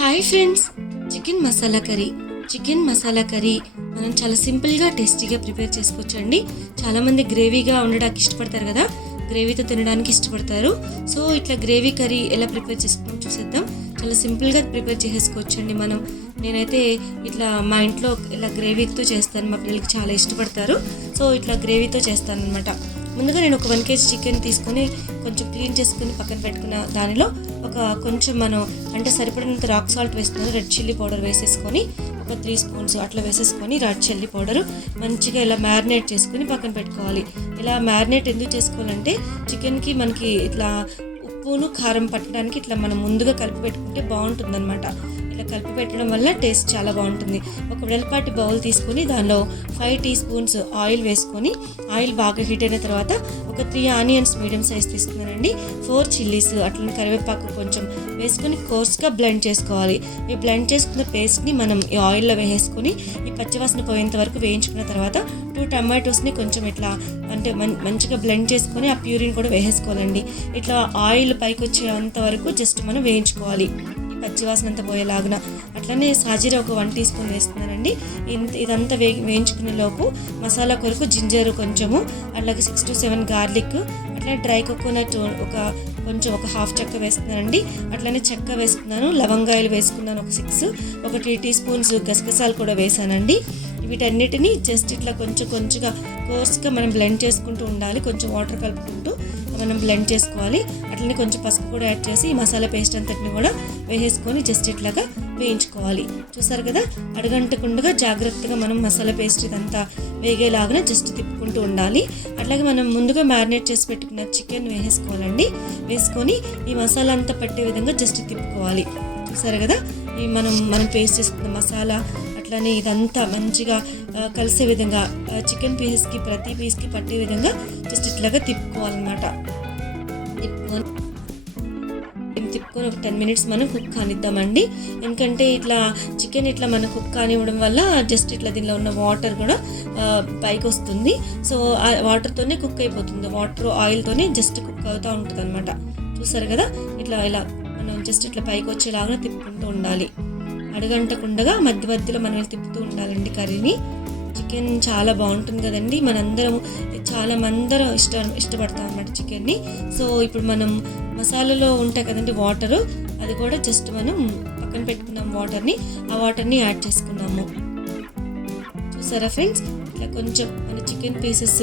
Hi friends, chicken masala curry మనం చాలా సింపుల్గా టేస్టీగా ప్రిపేర్ చేసుకోవచ్చండి. చాలామంది గ్రేవీగా ఉండడానికి ఇష్టపడతారు కదా, గ్రేవీతో తినడానికి ఇష్టపడతారు. సో ఇట్లా గ్రేవీ కర్రీ ఎలా ప్రిపేర్ చేసుకుంటాం చూసేద్దాం. చాలా సింపుల్గా ప్రిపేర్ చేసేసుకోవచ్చండి. నేనైతే ఇట్లా మా ఇంట్లో ఇలా గ్రేవీతో చేస్తాను, మా పిల్లలకి చాలా ఇష్టపడతారు. సో ఇట్లా గ్రేవీతో చేస్తాను అనమాట. ముందుగా నేను ఒక 1 kg చికెన్ తీసుకొని కొంచెం క్లీన్ చేసుకుని పక్కన పెట్టుకున్న దానిలో కొంచెం మనం అంటే సరిపడినంత రాక్ సాల్ట్ వేసుకుని రెడ్ చిల్లీ పౌడర్ వేసేసుకొని ఒక 3 స్పూన్స్ అట్లా వేసేసుకొని రెడ్ చిల్లీ పౌడర్ మంచిగా ఇలా మ్యారినేట్ చేసుకుని పక్కన పెట్టుకోవాలి. ఇలా మ్యారినేట్ ఎందుకు చేసుకోవాలంటే చికెన్కి మనకి ఇట్లా ఉప్పును కారం పట్టడానికి ఇట్లా మనం ముందుగా కలిపి పెట్టుకుంటే బాగుంటుంది అనమాట. ఇలా కలిపి పెట్టడం వల్ల టేస్ట్ చాలా బాగుంటుంది. ఒక వెడల్పాటి బౌల్ తీసుకొని దానిలో 5 టీ స్పూన్స్ ఆయిల్ వేసుకొని ఆయిల్ బాగా హీట్ అయిన తర్వాత ఒక 3 ఆనియన్స్ మీడియం సైజ్ తీసుకున్నానండి. 4 చిల్లీస్ అట్లనే కరివేపాకు కొంచెం వేసుకొని కోర్స్గా బ్లెండ్ చేసుకోవాలి. ఈ బ్లెండ్ చేసుకున్న పేస్ట్ని మనం ఈ ఆయిల్లో వేసేసుకొని ఈ పచ్చివాసన పోయేంత వరకు వేయించుకున్న తర్వాత 2 టమాటోస్ని కొంచెం ఇట్లా అంటే మంచిగా బ్లెండ్ చేసుకొని ఆ ప్యూరిని కూడా వేసేసుకోవాలండి. ఇట్లా ఆయిల్ పైకి వచ్చేంత వరకు జస్ట్ మనం వేయించుకోవాలి, పచ్చివాసన అంతా పోయేలాగున. అట్లనే సాజీరా ఒక 1 టీ స్పూన్ వేస్తున్నానండి. ఇదంతా వేయించుకునే లోపు మసాలా కొరకు జింజర్ కొంచెము, అలాగే 6 to 7 గార్లిక్, అట్లనే డ్రై కోకోనట్ ఒక హాఫ్ చెక్క వేస్తున్నానండి. అట్లనే చెక్క వేసుకున్నాను, లవంగాయలు వేసుకున్నాను ఒక 6, ఒక 3 టీ స్పూన్స్ గసగసాలు కూడా వేసానండి. వీటన్నిటిని జస్ట్ ఇట్లా కొంచెంగా కోర్స్గా మనం బ్లెండ్ చేసుకుంటూ ఉండాలి. కొంచెం వాటర్ కలుపుకుంటూ మనం బ్లెండ్ చేసుకోవాలి. అట్లనే కొంచెం పసుపు కూడా యాడ్ చేసి ఈ మసాలా పేస్ట్ అంతటిని కూడా వేసేసుకొని జస్ట్ ఇట్లాగా వేయించుకోవాలి. చూసారు కదా, అడగంటకుండా జాగ్రత్తగా మనం మసాలా పేస్ట్ ఇదంతా వేగేలాగా జస్ట్ తిప్పుకుంటూ ఉండాలి. అట్లాగే మనం ముందుగా మ్యారినేట్ చేసి పెట్టుకున్న చికెన్ వేసేసుకోవాలండి. వేసుకొని ఈ మసాలా అంతా పట్టే విధంగా జస్ట్ తిప్పుకోవాలి. చూసారు కదా, ఈ మనం పేస్ట్ చేసుకున్న మసాలా అట్లానే ఇదంతా మంచిగా కలిసే విధంగా చికెన్ పీసెస్కి ప్రతి పీస్కి పట్టే విధంగా జస్ట్ ఇట్లాగా తిప్పుకోవాలన్నమాట. తిప్పుకొని ఒక 10 minutes మనం కుక్ కానిద్దామండి. ఎందుకంటే ఇట్లా చికెన్ ఇట్లా మనం కుక్ కానివ్వడం వల్ల జస్ట్ ఇట్లా దీనిలో ఉన్న వాటర్ కూడా పైకి వస్తుంది. సో ఆ వాటర్తోనే కుక్ అయిపోతుంది, వాటర్ ఆయిల్తోనే జస్ట్ కుక్ అవుతూ ఉంటుంది అనమాట. చూసారు కదా, ఇలా మనం జస్ట్ ఇట్లా పైకి వచ్చేలాగా తిప్పుకుంటూ ఉండాలి. అడగంటకుండగా మధ్య మధ్యలో మనం తిప్పుతూ ఉండాలండి కర్రీని. చికెన్ చాలా బాగుంటుంది కదండి, చాలా మందరం ఇష్టపడతాం అన్నమాట చికెన్ని. సో ఇప్పుడు మనం మసాలాలో ఉంటాయి కదండి వాటరు, అది కూడా జస్ట్ మనం పక్కన పెట్టుకున్నాం ఆ వాటర్ని యాడ్ చేసుకున్నాము. చూసారా ఫ్రెండ్స్, ఇట్లా కొంచెం మన చికెన్ పీసెస్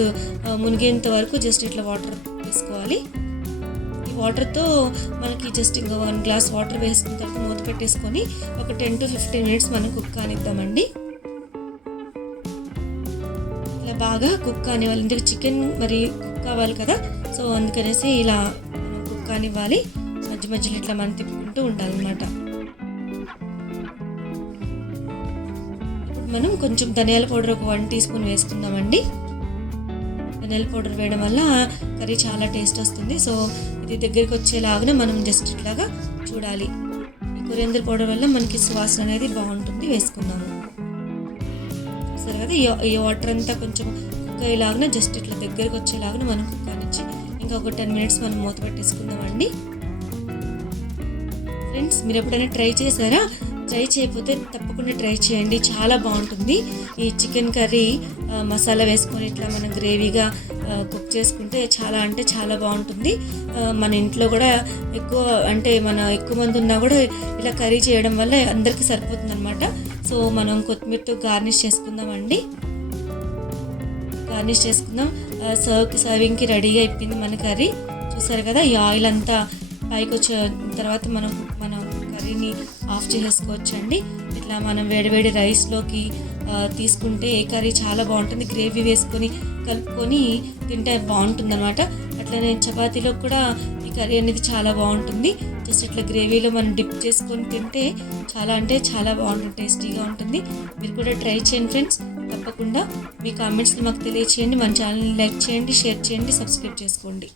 మునిగేంత వరకు జస్ట్ ఇట్లా వాటర్ వేసుకోవాలి. ఈ వాటర్తో మనకి జస్ట్ ఇంకా 1 గ్లాస్ వాటర్ వేసుకున్న తర్వాత మూత పెట్టేసుకొని ఒక 10 to 15 minutes మనం కుక్ కానిద్దామండి. ఇలా బాగా కుక్ కానివ్వాలి, ఎందుకు చికెన్ మరి కుక్ కావాలి కదా. సో అందుకనేసి ఇలా కుక్ కానివ్వాలి. మధ్యలో ఇట్లా మనం తిప్పుకుంటూ ఉండాలన్నమాట. ఇప్పుడు మనం కొంచెం ధనియాల పౌడర్ ఒక 1 టీ స్పూన్ వేసుకుందామండి. ధనియాల పౌడర్ వేయడం వల్ల కర్రీ చాలా టేస్ట్ వస్తుంది. సో ఇది దగ్గరికి వచ్చేలాగా మనం జస్ట్ ఇట్లాగా చూడాలి. ఈ కొరియాండర్ పౌడర్ వల్ల మనకి సువాసన అనేది బాగుంటుంది, వేసుకున్నాము. సరే కదా, ఈ వాటర్ అంతా కొంచెం కుక్ అయ్యేలాగా జస్ట్ ఇట్లా దగ్గరికి వచ్చేలాగా మనం కుక్ కానిచ్చి ఇంకా ఒక 10 minutes మనం మూత పెట్టేసుకుందామండి. ఫ్రెండ్స్, మీరు ఎప్పుడైనా ట్రై చేశారా? ట్రై చేయకపోతే తప్పకుండా ట్రై చేయండి, చాలా బాగుంటుంది. ఈ చికెన్ కర్రీ మసాలా వేసుకొని ఇట్లా మనం గ్రేవీగా కుక్ చేసుకుంటే చాలా బాగుంటుంది. మన ఇంట్లో కూడా ఎక్కువ మంది ఉన్నా కూడా ఇలా కర్రీ చేయడం వల్ల అందరికీ సరిపోతుంది అనమాట. సో మనం కొత్తిమీరతో గార్నిష్ చేసుకుందామండి. సర్వింగ్కి రెడీగా అయిపోయింది మన కర్రీ. చూసారు కదా, ఈ ఆయిల్ అంతా పైకి వచ్చిన తర్వాత మనం కర్రీని ఆఫ్ చేసేసుకోవచ్చండి. ఇట్లా మనం వేడివేడి రైస్లోకి తీసుకుంటే ఏ కర్రీ చాలా బాగుంటుంది. గ్రేవీ వేసుకొని కలుపుకొని తింటే బాగుంటుంది అనమాట. అట్లనే చపాతీలో కూడా ఈ కర్రీ అనేది చాలా బాగుంటుంది. జస్ట్ ఇట్లా గ్రేవీలో మనం డిప్ చేసుకొని తింటే చాలా బాగుంటుంది, టేస్టీగా ఉంటుంది. మీరు కూడా ట్రై చేయండి ఫ్రెండ్స్. తప్పకుండా మీ కామెంట్స్ని మాకు తెలియచేయండి. మన ఛానల్ని లైక్ చేయండి, షేర్ చేయండి, సబ్స్క్రైబ్ చేసుకోండి.